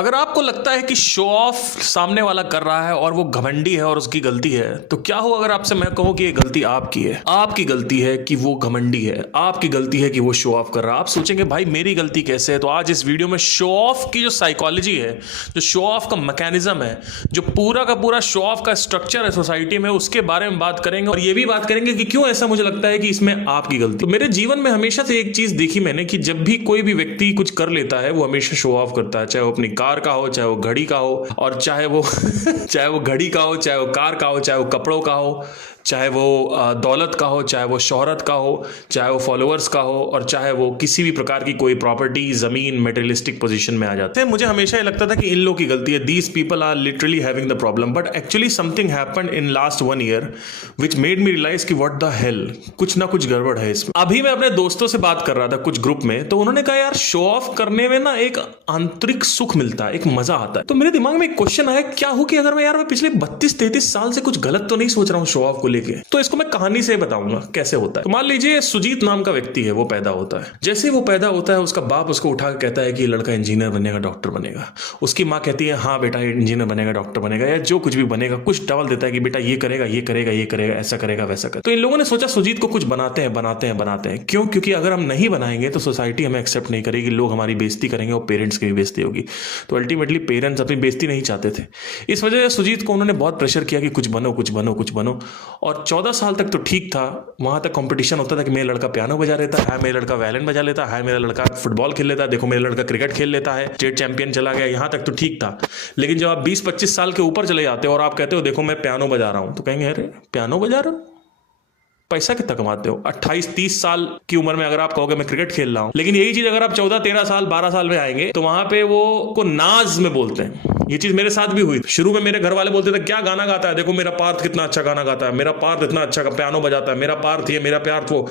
अगर आपको लगता है कि शो ऑफ सामने वाला कर रहा है और वो घमंडी है और उसकी गलती है, तो क्या हो अगर आपसे मैं कहूं कि ये गलती आपकी है। आपकी गलती है कि वो घमंडी है, आपकी गलती है कि वो शो ऑफ कर रहा है। आप सोचेंगे भाई मेरी गलती कैसे है। तो आज इस वीडियो में शो ऑफ की जो साइकोलॉजी है, जो शो ऑफ का मैकेनिज्म है, जो पूरा का पूरा शो ऑफ का स्ट्रक्चर है सोसाइटी में, उसके बारे में बात करेंगे। और ये भी बात करेंगे कि क्यों ऐसा मुझे लगता है कि इसमें आपकी गलती। तो मेरे जीवन में हमेशा से एक चीज देखी मैंने कि जब भी कोई भी व्यक्ति कुछ कर लेता है वो हमेशा शो ऑफ करता है, चाहे वो अपनी कार का हो, चाहे वो घड़ी का हो, और चाहे वो चाहे वो घड़ी का हो, चाहे वो कार का हो, चाहे वो कपड़ों का हो, चाहे वो दौलत का हो, चाहे वो शोहरत का हो, चाहे वो फॉलोअर्स का हो, और चाहे वो किसी भी प्रकार की कोई प्रॉपर्टी, जमीन, मेटेरियलिस्टिक पोजीशन में आ जाते हैं। मुझे हमेशा ये लगता था कि इन लोगों की गलती है, these people are literally having the problem. But actually something happened in last 1 year which made me realise कि व्हाट द हेल, कुछ ना कुछ गड़बड़ है इसमें। अभी मैं अपने दोस्तों से बात कर रहा था कुछ ग्रुप में, तो उन्होंने कहा यार शो ऑफ करने में ना एक आंतरिक सुख मिलता है, एक मजा आता है। तो मेरे दिमाग में एक क्वेश्चन आया, क्या हो कि अगर मैं पिछले 32-33 साल से कुछ गलत तो नहीं सोच रहा हूं शो ऑफ को लेके। तो इसको मैं कहानी से बताऊंगा कैसे होता है। तो मान लीजिए सुजीत नाम का व्यक्ति है, वो पैदा होता है। जैसे वो पैदा होता है उसका बाप उसको उठा के कहता है कि लड़का इंजीनियर बनेगा, डॉक्टर बनेगा। उसकी माँ कहती है हाँ बेटा इंजीनियर बनेगा, डॉक्टर बनेगा, या जो कुछ भी बनेगा। कुछ डबल देता है कि बेटा ये करेगा, ये करेगा, ये करेगा, ऐसा करेगा, वैसा करेगा। तो इन लोगों ने सोचा सुजीत को कुछ बनाते हैं, बनाते हैं, बनाते हैं। क्यों? क्योंकि अगर हम नहीं बनाएंगे तो सोसाइटी हमें एक्सेप्ट नहीं करेगी, लोग हमारी बेइज्जती करेंगे और पेरेंट्स की भी बेइज्जती होगी। तो अल्टीमेटली पेरेंट्स अपनी बेइज्जती नहीं चाहते थे। इस वजह से सुजीत को उन्होंने बहुत प्रेशर किया कि कुछ बनो, कुछ बनो, कुछ बनो। और 14 साल तक तो ठीक था, वहां तक कंपटीशन होता था कि मेरा लड़का पियानो बजा लेता है, मेरा लड़का वायलिन बजा लेता है, मेरा लड़का फुटबॉल खेल लेता है, देखो मेरा लड़का क्रिकेट खेल लेता है, स्टेट चैंपियन चला गया। यहां तक तो ठीक था। लेकिन जब आप 20-25 साल के ऊपर चले जाते हो और आप कहते हो देखो मैं पियानो बजा रहा हूं, तो कहेंगे अरे पियानो बजा रहा हूं, पैसा कितना कमाते हो? 28-30 साल की उम्र में अगर आप कहोगे मैं क्रिकेट खेल रहा हूं, लेकिन यही चीज अगर आप 14-13 साल 12 साल में आएंगे तो वहां पे वो को नाज में बोलते हैं। ये चीज मेरे साथ भी हुई। शुरू में मेरे घर वाले बोलते थे क्या गाना गाता है, देखो मेरा पार्थ कितना अच्छा गाना गाता है, मेरा पार्थ इतना अच्छा पियानो बजाता है, मेरा पार्थ ये, मेरा पार्थ वो।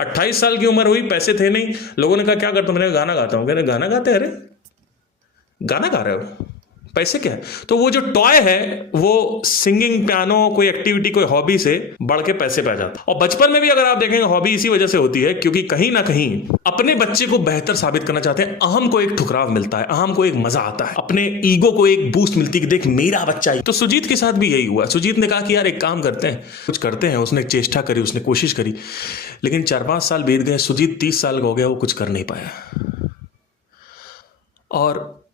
28 साल की उम्र हुई, पैसे थे नहीं, लोगों ने कहा क्या करता हूं? मैंने गाना गाता हूं। कहने गाना गाते? अरे गाना गा रहे हो, पैसे क्या है? तो वो जो टॉय है वो सिंगिंग, पियानो, कोई एक्टिविटी, कोई हॉबी से बढ़ के पैसे पे आ जाता है। और बचपन में भी अगर आप देखेंगे हॉबी इसी वजह से होती है क्योंकि कहीं ना कहीं अपने बच्चे को बेहतर साबित करना चाहते हैं। अहम को एक ठुकराव मिलता है, अहम को एक मजा आता है, अपने ईगो को एक बूस्ट मिलती है कि देख मेरा बच्चा ही। तो सुजीत के साथ भी यही हुआ। सुजीत ने कहा कि यार एक काम करते हैं, कुछ करते हैं। उसने चेष्टा करी, उसने कोशिश करी, लेकिन 4-5 साल बीत गए। सुजीत 30 साल का हो गया, वो कुछ कर नहीं पाया। और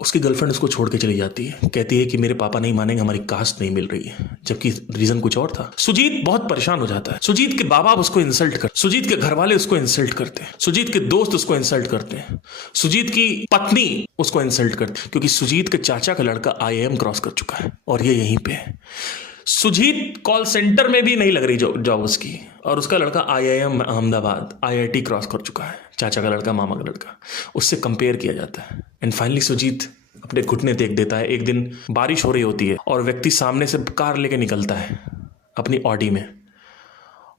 उसकी गर्लफ्रेंड उसको छोड़ के चली जाती है, कहती है कि मेरे पापा नहीं मानेंगे, हमारी कास्ट नहीं मिल रही है, जबकि रीजन कुछ और था। सुजीत बहुत परेशान हो जाता है। सुजीत के बाबा उसको इंसल्ट करते, सुजीत के घर वाले उसको इंसल्ट करते हैं, सुजीत के दोस्त उसको इंसल्ट करते हैं, सुजीत की पत्नी उसको इंसल्ट करती है, क्योंकि सुजीत के चाचा का लड़का IIM क्रॉस कर चुका है और ये यहीं पे है। सुजीत कॉल सेंटर में भी नहीं लग रही जॉब उसकी, और उसका लड़का IIM अहमदाबाद IIT क्रॉस कर चुका है। चाचा का लड़का, मामा का लड़का, उससे कंपेयर किया जाता है। एंड फाइनली सुजीत अपने घुटने देख देता है। एक दिन बारिश हो रही होती है और व्यक्ति सामने से कार लेके निकलता है अपनी ऑडी में,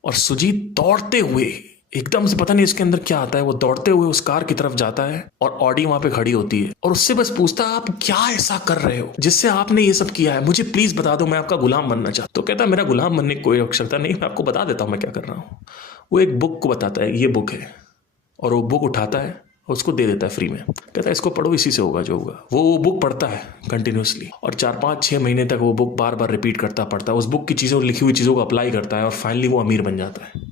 और सुजीत दौड़ते हुए, एकदम से पता नहीं इसके अंदर क्या आता है, वो दौड़ते हुए उस कार की तरफ जाता है और ऑडी वहां पे खड़ी होती है और उससे बस पूछता है आप क्या ऐसा कर रहे हो जिससे आपने ये सब किया है, मुझे प्लीज बता दो, मैं आपका गुलाम बनना चाहता हूं। तो कहता है मेरा गुलाम बनने की कोई आवश्यकता नहीं, मैं आपको बता देता हूं मैं क्या कर रहा हूं। वो एक बुक को बताता है, ये बुक है, और वो बुक उठाता है और उसको दे देता है फ्री में। कहता है इसको पढ़ो, इसी से होगा जो होगा। वो बुक पढ़ता है कंटिन्यूसली और 4-5-6 महीने तक वो बुक बार बार रिपीट करता पढ़ता है, उस बुक की चीज़ों, लिखी हुई चीज़ों को अप्लाई करता है, और फाइनली वो अमीर बन जाता है।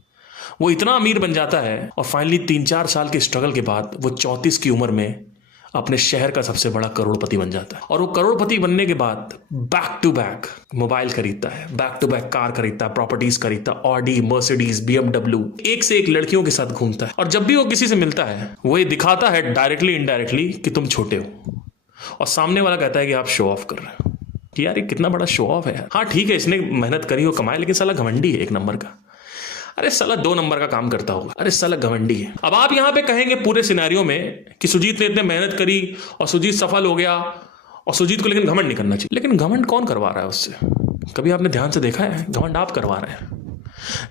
वो इतना अमीर बन जाता है और फाइनली 3-4 साल के स्ट्रगल के बाद वो 34 की उम्र में अपने शहर का सबसे बड़ा करोड़पति बन जाता है। और वो करोड़पति बनने के बाद बैक टू बैक मोबाइल खरीदता है, बैक टू बैक कार खरीदता है, प्रॉपर्टीज खरीदता है, ऑडी, मर्सिडीज, BMW, एक से एक लड़कियों के साथ घूमता है। और जब भी वो किसी से मिलता है वो ये दिखाता है डायरेक्टली इनडायरेक्टली कि तुम छोटे हो, और सामने वाला कहता है कि आप शो ऑफ कर रहे हो कि यार ये कितना बड़ा शो ऑफ है यार। हाँ ठीक है, इसने मेहनत करी हो, कमाए, लेकिन साला घमंडी है 1 नंबर का। अरे साला 2 नंबर का काम करता होगा, अरे साला घमंडी है। अब आप यहां पे कहेंगे पूरे सिनेरियो में कि सुजीत ने इतने मेहनत करी और सुजीत सफल हो गया, और सुजीत को लेकिन घमंड नहीं करना चाहिए। लेकिन घमंड कौन करवा रहा है उससे? कभी आपने ध्यान से देखा है? घमंड आप करवा रहे हैं,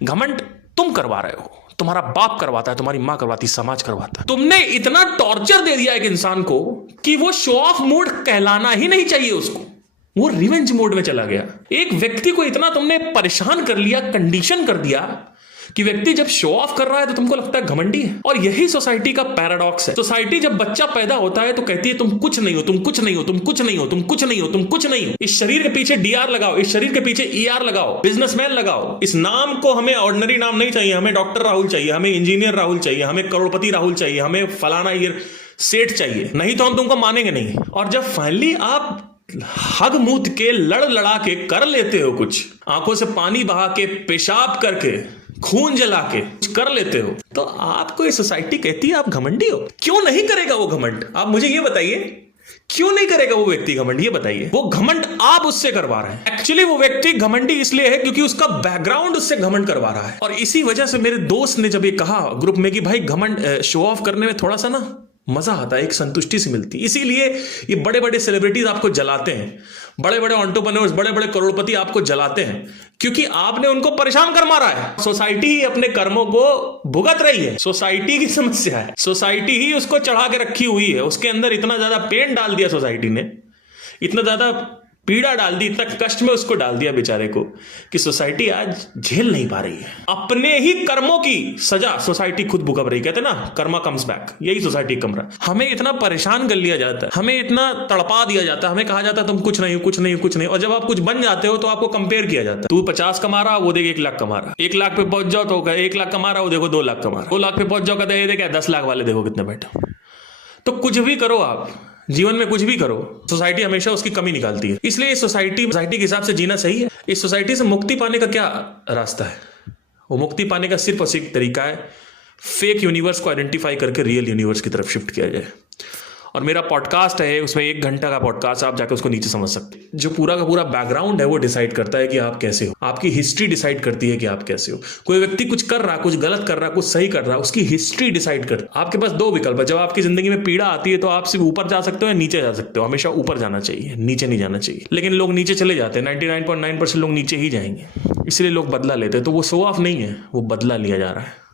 घमंड तुम करवा रहे हो, तुम्हारा बाप करवाता है, तुम्हारी मां करवाती, समाज करवाता है। तुमने इतना टॉर्चर दे दिया एक इंसान को कि वो शो ऑफ मूड कहलाना ही नहीं चाहिए उसको, वो रिवेंज मोड में चला गया। एक व्यक्ति को इतना तुमने परेशान कर लिया, कंडीशन कर दिया कि व्यक्ति जब शो ऑफ कर रहा है तो तुमको लगता है घमंडी है। और यही सोसाइटी का पैराडॉक्स है। सोसाइटी जब बच्चा पैदा होता है तो कहती है तुम कुछ नहीं हो, तुम कुछ नहीं हो, तुम कुछ नहीं हो, तुम कुछ नहीं हो, तुम कुछ नहीं हो। इस शरीर के पीछे डीआर लगाओ, इस शरीर के पीछे ईआर लगाओ, बिजनेसमैन लगाओ। इस नाम को हमें ऑर्डिनरी नाम नहीं चाहिए, हमें डॉक्टर राहुल चाहिए, हमें इंजीनियर राहुल चाहिए, हमें करोड़पति राहुल चाहिए, हमें फलाना ये सेठ चाहिए, नहीं तो हम तुमको मानेंगे नहीं। और जब फाइनली आप हग मूत के लड़ लड़ा के कर लेते हो, कुछ आंखों से पानी बहा के, पेशाब करके, खून जला के कुछ कर लेते हो, तो आपको ये सोसाइटी कहती है आप घमंडी हो। क्यों नहीं करेगा वो घमंड? आप मुझे ये बताइए, क्यों नहीं करेगा वो व्यक्ति घमंड? ये बताइए। वो घमंड आप उससे करवा रहे हैं। एक्चुअली वो व्यक्ति घमंडी इसलिए है क्योंकि उसका बैकग्राउंड उससे घमंड करवा रहा है। और इसी वजह से मेरे दोस्त ने जब ये कहा ग्रुप में कि भाई घमंड शो ऑफ करने में थोड़ा सा ना मजा आता है, एक संतुष्टि सी मिलती है, इसीलिए ये बड़े बड़े सेलिब्रिटीज आपको जलाते हैं, बड़े बड़े एंटरप्रेन्योर्स, बड़े बड़े करोड़पति आपको जलाते हैं, क्योंकि आपने उनको परेशान कर मारा है। सोसाइटी ही अपने कर्मों को भुगत रही है, सोसाइटी की समस्या है, सोसाइटी ही उसको चढ़ा के रखी हुई है। उसके अंदर इतना ज्यादा पेन डाल दिया सोसाइटी ने, इतना ज्यादा पीड़ा डाल दी, इतना कष्ट में उसको डाल दिया बेचारे को कि सोसाइटी आज झेल नहीं पा रही है। अपने ही कर्मों की सजा सोसाइटी खुद भुगत रही। कहते ना कर्मा कम्स बैक, यही सोसाइटी कमरा। हमें इतना परेशान कर लिया जाता है, हमें इतना तड़पा दिया जाता है, हमें कहा जाता है तुम कुछ नहीं हो, कुछ नहीं हो, कुछ नहीं। और जब आप कुछ बन जाते हो तो आपको कंपेयर किया जाता है, तू 50 कमा रहा, वो देख 1 लाख कमा रहा। 1 लाख पे पहुंच जाओ तो 1 लाख कमा रहा, वो देखो 2 लाख कमा रहा। 2 लाख पे पहुंच जाओ कहते हैं क्या 10 लाख वाले देखो कितने बैठे। तो कुछ भी करो आप जीवन में, कुछ भी करो, सोसाइटी हमेशा उसकी कमी निकालती है। इसलिए सोसाइटी के हिसाब से जीना सही है। इस सोसाइटी से मुक्ति पाने का क्या रास्ता है? वो मुक्ति पाने का सिर्फ और सिर्फ तरीका है, फेक यूनिवर्स को आइडेंटिफाई करके रियल यूनिवर्स की तरफ शिफ्ट किया जाए। और मेरा पॉडकास्ट है, उसमें 1 घंटा का पॉडकास्ट, आप जाकर उसको नीचे समझ सकते हैं। जो पूरा का पूरा बैकग्राउंड है वो डिसाइड करता है कि आप कैसे हो, आपकी हिस्ट्री डिसाइड करती है कि आप कैसे हो। कोई व्यक्ति कुछ कर रहा, कुछ गलत कर रहा, कुछ सही कर रहा, उसकी हिस्ट्री डिसाइड करती है। आपके पास 2 विकल्प है। जब आपकी जिंदगी में पीड़ा आती है तो आप सिर्फ ऊपर जा सकते हो या नीचे जा सकते हो। हमेशा ऊपर जाना चाहिए, नीचे नहीं जाना चाहिए। लेकिन लोग नीचे चले जाते हैं, 99.9% लोग नीचे ही जाएंगे, इसलिए लोग बदला लेते हैं। तो वो शो ऑफ नहीं है, वो बदला लिया जा रहा है।